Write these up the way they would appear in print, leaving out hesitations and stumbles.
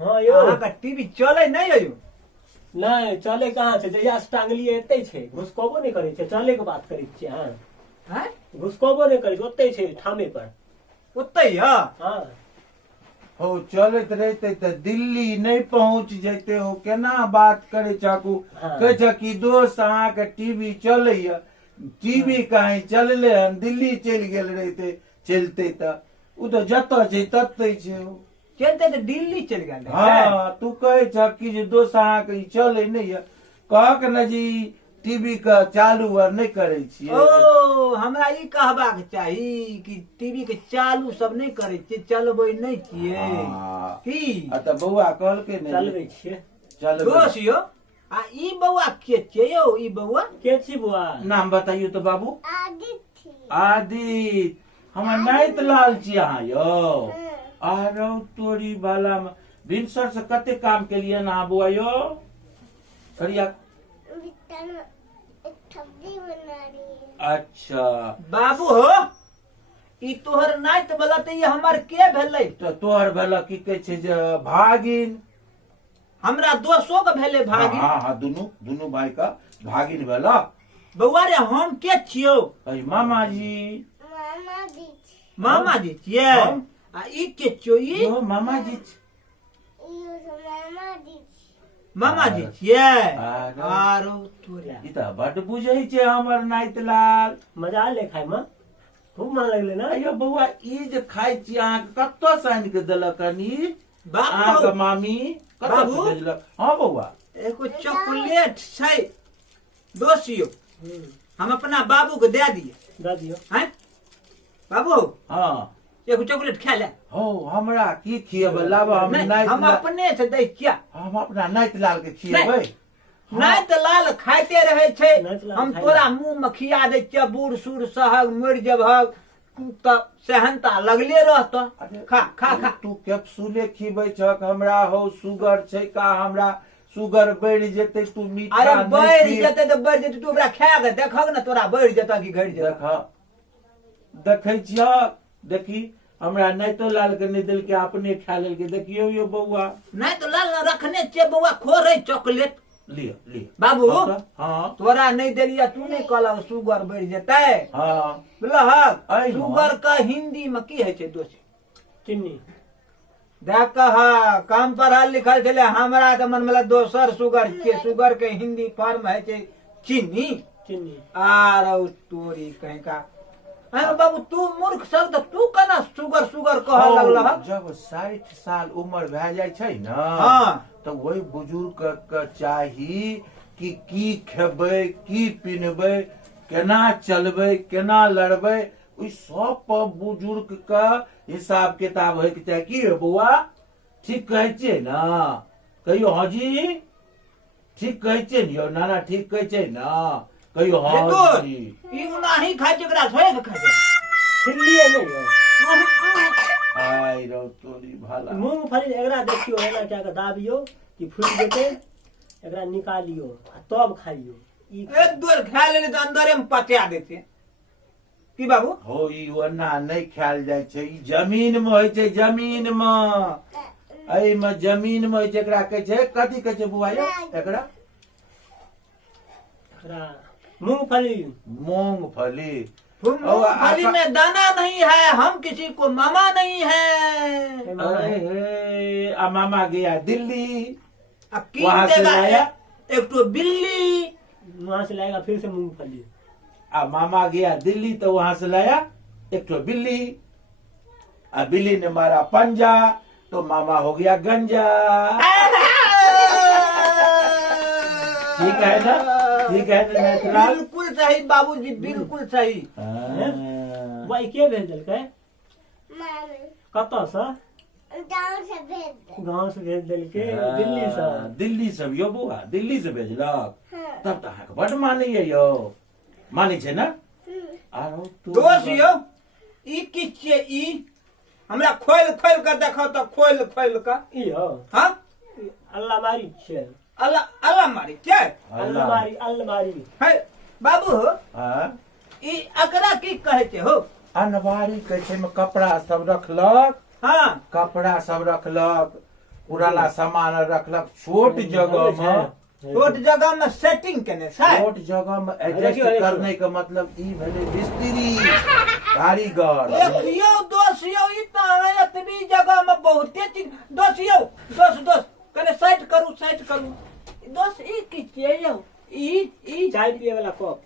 हाँ यो अहाँ का टीवी चले नहीं है यो नहीं चले कहाँ छै जहिया से टांगलिए एते छै घुसकबो नहीं करे छै चले के बात करै छियै हाँ हैं घुसकबो नहीं करे छै ओते छै ठामे पर ओते है हाँ हो चलत रहते तो दिल्ली नहीं पहुंच जैते हो केना बात करे चाकू हाँ। कहे छ कि दोस्त अहाँ के टीवी चले टीवी कहीं चलले हन दिल्ली चल गेल रहते चलते त उ तो जत छै तते छै हो। चलते तो दिल्ली चल गए हाँ तू कहे छ कि जे दोस्त अहाँ के चले नहीं है कहक न जी टीवी का चालू और नहीं करे छियै ओ हमरा ई कहबाक चाही कि टीवी के चालू सब नहीं करे छियै चलबै नहीं छियै हाँ। की आ त बौआ कहलकै ने चलबै छियै चल दोस्त यो आ ई बौआ के छियै यो ई बौआ के छी बुआ नाम बताइयो तो बाबू आदित्य आदित्य हमर नाइत लाल छी अहाँ यो आरो तोरी बाला में भिनसर से कते काम के लिए ना बुआ यो सरिया बिटन एक सब्जी बना रही है। अच्छा बाबू हो ई तोहर नाइत वाला त ई हमर के भेलै तो तोहर भेल की कहे छै जे भागिन हमरा दोस्तों के भेलै भागी हाँ हाँ दुनू भाई का भागिन भेल बौआ रे हम के छियौ मामा जी मामा दी मामा जी छियै हम? आ ई के छियौ ई यो मामा जी यो तो मामा दी मामा जी छियै आरो आरो तोरे ई त बड बुझै छै हमर नाइत लाल मजा ले खाय में खूब मन लगले ना अयो बौआ ई जे खाइ छी अहाँ कत्तो साइन के देलक हनी अहाँ के बाबू मामी कत्तो बाबू? से भेजलक हाँ बौआ एगो चॉकलेट छै दोसियो हम अपना बाबू के दे दिए दऽ दियौ हैं बाबू हाँ एगो चॉकलेट खा ले हो हमरा की खियेबै लाब हम नहीं, नाइत हम लाल अपने से दै क्या हम अपना नाइत लाल के खियेबै नहीं तो लाल खाइते रहे छै नाइत लाल हम खाइ तोरा मुंह में खिया दै छियै बूढ़ सूढ़ सहग मरि जेबहक त सेहनता लगले रहत अरे, खा खा खा तू कैप्सूले खिबै छक हमरा हो शुगर छै का हमरा शुगर बढ़ जेतै तू मीठा अरे नहीं बढ़ पी। जेतै तो बढ़ जेतै तू ओकरा खा के देखक ने तोरा बढ़ जेतौ कि घटि जेतौ देखै छिय देखी हमरा नाइतो लाल के नहीं देलकै अपने खा लेलकै देखियो यो बौआ नहीं तो लाल रखने छियै बौआ खोरै चॉकलेट लियो लियो बाबू हाँ तोरा नहीं देलिया तू नहीं कहलक शुगर बढ़ जेतै हाँ बुझलहक अय शुगर का हिंदी में की है छै दोस्त चिन्नी देख कम पढ़ल लिखल छले हमरा तो मन में दोसर शुगर के शुगर के हिंदी फॉर्म है छै चीनी चिन्नी आरो तोरी कहीं का अरे बाबू तू मूर्ख सब तो तू केना शुगर शुगर कह लगल जब 60 साल उम्र भए जाइ छै न हाँ तो वही बुजुर्ग के चाही कि की खेबै की पिनबै केना चलबै केना लड़बै ओइ सब पर बुजुर्ग का हिसाब किताब होय के चाही की रे बौआ ठीक कहै छियै न कहियो हाँ जी ठीक कहै छियै न यौ नाना ठीक कहै छै न कहियो हाँ देखो, जी ई नाही खाइ छै एकरा सोए के खाइ छै छिल्लिए नहीं है आइ रौ तोरी भाला मूंगफली एकरा देखियो एना क्या के दाबियो कि फूट जेते एकरा निकालियो आ तब खाइयो ई एक दोर खा लेले तो अंदरे में पचा देते की बाबू हो ई ओना नहीं खायल जाइ छै ई जमीन में होइ छै जमीन में एहि में जमीन में होइ छै एकरा कहै छै कथी कहै छै बुआ यौ एकरा एकरा मूंगफली मूंगफली मूंगफली में दाना नहीं है हम किसी को मामा नहीं है अरे हे आ मामा गया दिल्ली अब की वहाँ से देगा लाया? एक तो बिल्ली वहां से लाएगा फिर से मूंगफली आ मामा गया दिल्ली तो वहां से लाया एक तो बिल्ली आ बिल्ली ने मारा पंजा तो मामा हो गया गंजा ठीक है ना ठीक है ना नेत्रलाल बिल्कुल सही बाबूजी बिल्कुल सही वाई के भेज देलकै मामी कतऽ से गाँव से भेज दे गांव से भेज देलकै दिल्ली से दिल्ली से यो बुआ दिल्ली से भेजलक हाँ तब तो अहाँके बड मानैया यौ मानै छै ने आरो तू दोस्त यौ ई की छियै ई हमरा खोल खोल कर देखो तो खोल खोल कर ई हो हाँ अल्लाह मारी छै अल्लाह अल्लाह मारी क्या अलमारी है बाबू हो हाँ ई एकरा की कहै छै हो अनवारी कहै छै में कपड़ा सब रखलक हाँ कपड़ा सब रखलक पुराना सामान रखलक छोट जगह में, छोट जगह में सेटिंग केने छै। छोट जगह में एडजस्ट देखियो। करने का मतलब ई भेले मिस्त्री कारीगर। देखियो दोसियो ई त है एतबी जगह में बहुते चीज। दोसियो दोस कने साइड करू दोस ई की छियै यौ? ई चाय पिए वाला कप।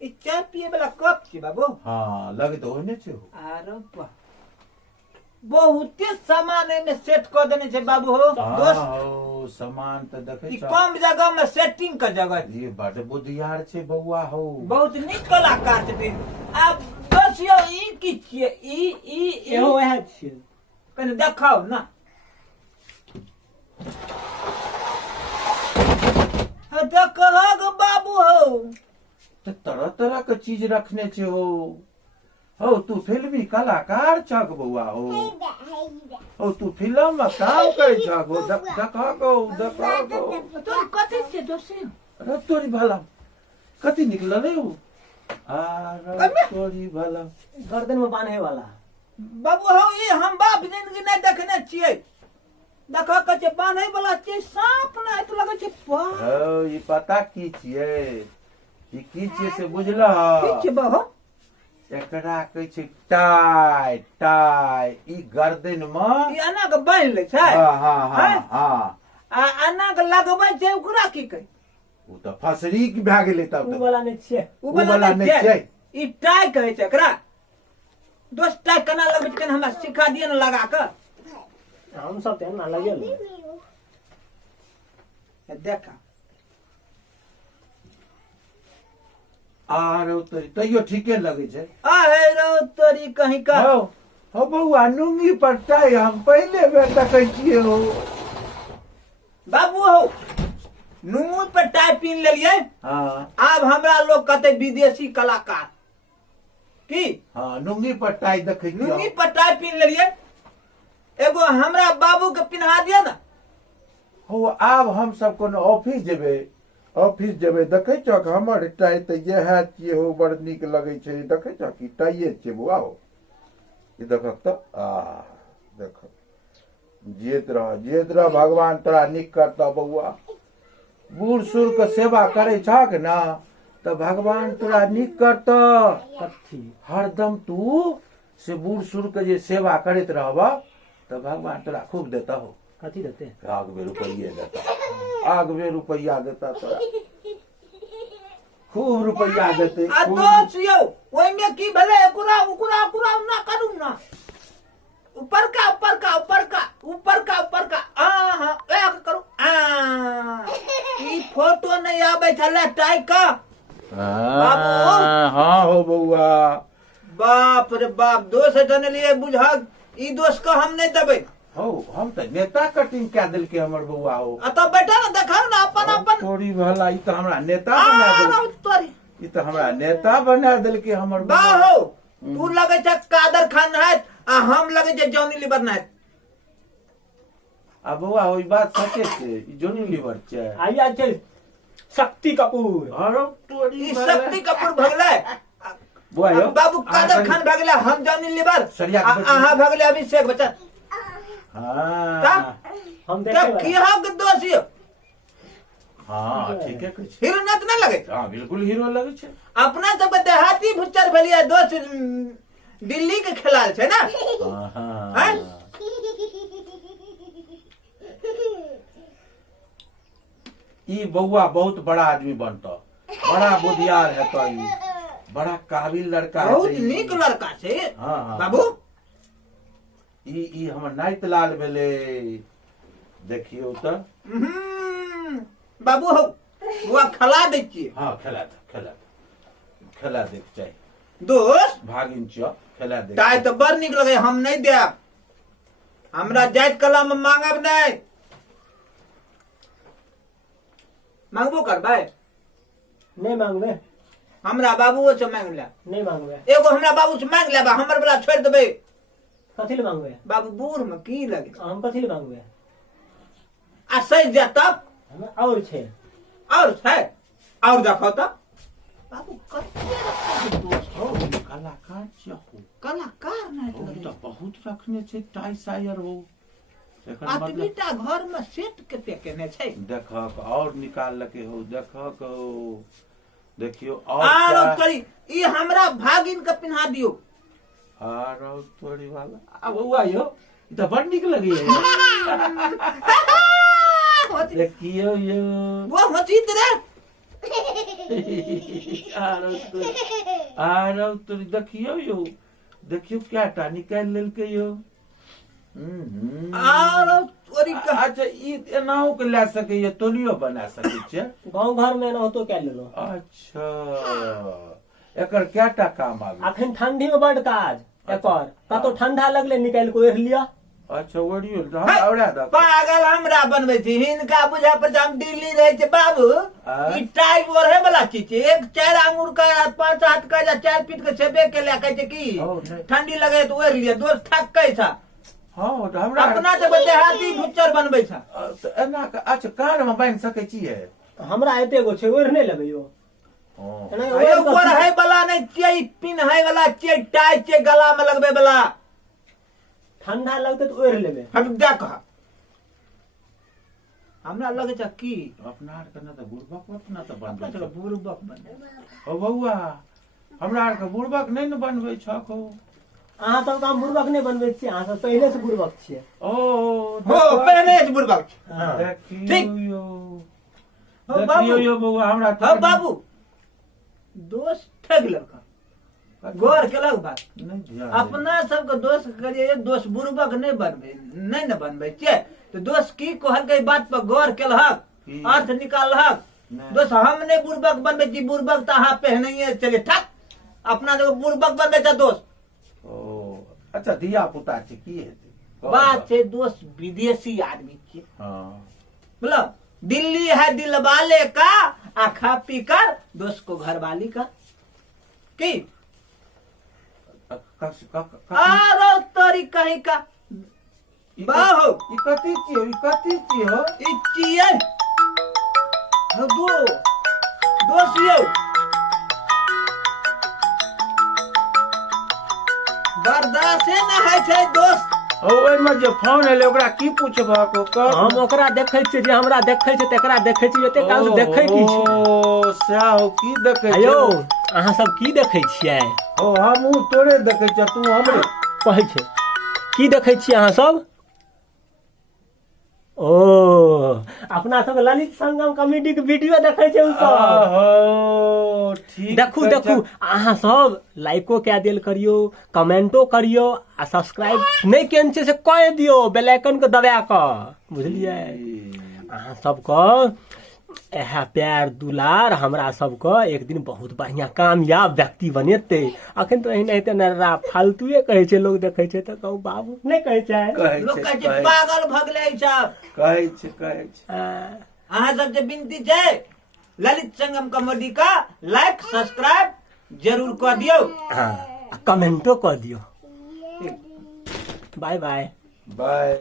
ई चाय पिए वाला कप छी बाबू। हाँ लगे तो होने छे। आरो बा बहुते सामान में सेट कर देने छै बाबू हो। दोस्त हो सामान तो देखे ई छ। कम जगह में सेटिंग का जगह छै। ये बड़ बुद्धियार छे बउआ हो। बहुत नीक कलाकार छै। आब दोसियो ई की छियै? ई एहो वएह छियै। कने देखाओ ना। देखो बाबू हो तो तरह तरह के चीज रखने छे हो तू फिल्मी कलाकार छक बउआ हो। हो तू फिल्म में काम करे छक हो। देखा गो। तो कथि से दोसियो? अरे तोरी भला कथी निकलल है हो? अरे तोरी भला गर्दन में बांधे वाला। बाबू हो ई हम बाप जिंदगी नहीं देखने छियै। देखो कछे बांधे वाला चीज सांप ना तो लगे छै पास। हो ये पता की छिए? ई की छिए से बुझलह? ठीक छै बाबू। एकरा कहै छै टाई। ई गर्दन में ई अना के बांध ले छै। हाँ आ अना के लगबै छै ओकरा की कहि? उ तो फसरी भए गेलै तब उ तो। वाला नहीं छियै। उ वाला वाला नहि नहीं छै। छै। ई टाई कहै छै एकरा। दोस्त टाई केना लगबै छै कने हमरा सिखा दिय न लगा के। हम सब तेना लगेल। देखा आरो तैयो ठीके लगे छै। आहे रो तोरी कहीं का। हो बउआ नुंगी पर टाई हम पहले बेर देखै छियै हो। बाबू हो नुंगी पे टाई पीन लेलिए। हाँ आब हमरा लोग कहते विदेशी कलाकार की। हाँ नुंगी पर टाई देखै छियै। नुंगी पे टाई पीन लेलिए। एगो हमरा बाबू के पिन्हा दिया ना। हो आब हम सब कोनो ऑफिस जेबै देखै छ हमर टाई त इएह छियै हो। बड़ नीक लगै छै। देखै छ कि टाइए छै बउआ हो। ई देखक त देख जियत रह भगवान तोरा नीक करता बउआ। बूढ़ सूढ़ के सेवा करे छक ना तो भगवान तोरा नीक करता। कथी? हरदम तू से बूढ़ सूढ़ के जे सेवा करैत रहब तो भगवान तोरा खूब देता हो। कथी देते? आगबे रुपया देता तोरा। खूब रुपया देते। आ दोस्त यौ ओइ में की भेले? एकरा ना करू ना। ऊपर का हां एक करू। ई फोटो नहीं आबै छले टाई का। हाँ हो बउआ। बाप रे बाप दोस्त जने लिए बुझा। ई दोस्त का हम नहीं देबै। हो हम तो नेता कटिंग क्या दिल के हमर बउआ हो। अतः बैठा ना देखाओ ना अपन। थोड़ी भला ई तो हमरा नेता बना दिल। तोरी ई तो हमरा नेता बना दिल के हमर बा बउआ। हो तू लगे छ कादर खान है आ हम लगे छ जॉनी लीवर है। आ बउआ हो ई बात सचे छै। ई जॉनी लीवर छै। आइया छै शक्ति कपूर। अरे तोरी ई शक्ति कपूर भगले। बुआ यो बाबू कादर खान भगले। हम जॉनी लीवर। सरिया के बैठ। अहाँ भगले अभिषेक बच्चन। हाँ हम तब देखे की हो के दोस्त यो? हाँ ठीके कहै छै। हीरो नत ना लगे। हाँ बिल्कुल हीरो लगे छै। अपना सब के देहाती भुच्चर भेलिए दोस्त। दिल्ली के खिलाड़ छै ना। हैं? ई बउआ बहुत बड़ा आदमी बनता। बड़ा बुद्धियार है तो ई बड़ा काबिल लड़का है। बहुत नीक लड़का छै। हाँ बाबू ई हमर नाइत लाल भेले। देखियो तो। बाबू हो बुआ खिला दै छियै। हाँ खेला देख चाहिए। दोस्त भागिन छ खेला देख। टाई तो बड़ नीक लगे। हम नहीं देब। हमरा जाइत कला में मांगब नहीं। मांगबो करबै? नहीं मांगबे। हमरा बाबूओ से मांग ले। नहीं मांगबे। एगो हमरा बाबू से मांग लेबा। हमर वाला छोड़ देबै। कथी ले मांगबे? बाबू बूढ़ में की लगे? हम कथी ले मांगबे? आ सही जा तब। हमें और छै। और छै और देखो तो। बाबू कते रखने दोस्त हो? कलाकार छ हो। कलाकार नहीं हो लगे। तो बहुत रखने छै। टाई सायर हो एकर आ मतलब तीटा घर में सेट कते केने छै देखक और निकाल लके हो, देखक हो, देखियो और आरो क्या तोरी ई हमरा भागिन के पिन्हा दियो आरो तोरी वाला अब हुआ यो ई तो बड़ निक लगे देखियो यो वो होचित रे आरो तोरी देखियो यो, देखियो क्या टा निकाल लेलके यो। आरो तोरी का अच्छा ई एनाहु के ले सके ये तोलियो बना सके छै गाँव घर में ना तो क्या लेलो। अच्छा एकर क्या काम आवे अखन ठंडी में बड़ काज एकर का तो ठंडा लगले निकाल के ओढ़ लिया। अच्छा ओडियो औड़ा द पागल हमरा बनबै छी हिनका बुझा पर हम दिल्ली रहे छै बाबू ई टाई ओढ़े वाला चीज छै एक 4 आंगुर का 5 हाथ का या 4 फीट के छेबे के ले कहै छै की ठंडी लगे तो ओढ़ लिया दोस्त थकै छ हां हमरा अपना से बते हाथी गुच्चर बनबै छ तो एना अच्छा कान में बांध सके छियै हमरा एते गो छै ओढ़ नहीं लेबै यो। अरे ओढ़े वाला नहीं छै पिन्है वाला छै टाई छै गला में लगबे वाला ठंडा लगते तो ओढ़ लेबै। हम देख हमरा लगे छ की अपना आर के ना तो बुड़बक अपना तो अपना बनबै चलो बुरबक बन ओ बौआ हमरा आर के बुड़बक नहीं न बनबै छको अहाँ सब काम बुर्बक नहीं बनबै छी, अहाँ सब पहले से बुर्बक छियै। ओ हो पहले से बुरबक देखियो ठीक। यो हो देखियो बाबू यो बौआ हमरा हो बाबू दोस्त ठग लड़का गौर केलक बात नहीं ध्यान अपना सबके दोस्त करिए दोस्त बुरबक नहीं बनबे नहीं न बनबे छै तो दोस्त की कहलकै बात पर गौर केलहक की? अर्थ निकालहक नहीं। दोस्त हम नहीं बुरबक बनबे छी बुरबक तो अहाँ पहनइए चले ठक अपना जो बुरबक बनबे छ दोस्त ओ अच्छा धिया पुता छै की हेतै बात छै दोस्त विदेशी आदमी छै हां बोलो दिल्ली है दिल वाले का आ खा पी कर दोस्त को घर वाली का की आरो तोरी कहीं का बाहो ई कथी छियो ई कथी छियो इचिए हो दोस्त यो बर्दाश्त न है छै दोस्त ओ ओइ में जे फोन एले ओकरा की पूछबक ओकर हम ओकरा देखै छियै जे हमरा देखै छै तेकरा देखै छियै एते काल से देखै की छै। ओ साहो की देखै आयो छै अहाँ सब की देखै छियै ओ हमहू तोरे देखै छ तू हमरे कहै छै की देखै छियै अहाँ सब। ओ अपना सब ललित संगम कॉमेडी के वीडियो देखै छै उ सब। ओहो ठीक देखू कहै देखू छ। अहाँ सब लाइको कए देल करियो कमेंटो करियो आ सब्सक्राइब नहीं केन छै से कह दियो बेल आइकन के दबा क बुझलियै। अहाँ सबके एह प्यार दुलार हमरा सबके एक दिन बहुत बढ़िया कामयाब व्यक्ति बनेते। अखन तो एहने हेते नर्रा फालतूए कहै छै लोग देखै छै त कहू बाबू नहीं कहै छै कहै लोग छै कहै छै पागल भगले सब कहै छै अहाँ सब जे विनती छै ललित संगम कॉमेडी का लाइक सब्सक्राइब जरूर कर दियो हाँ कमेंटो कर दियो। Bye bye bye.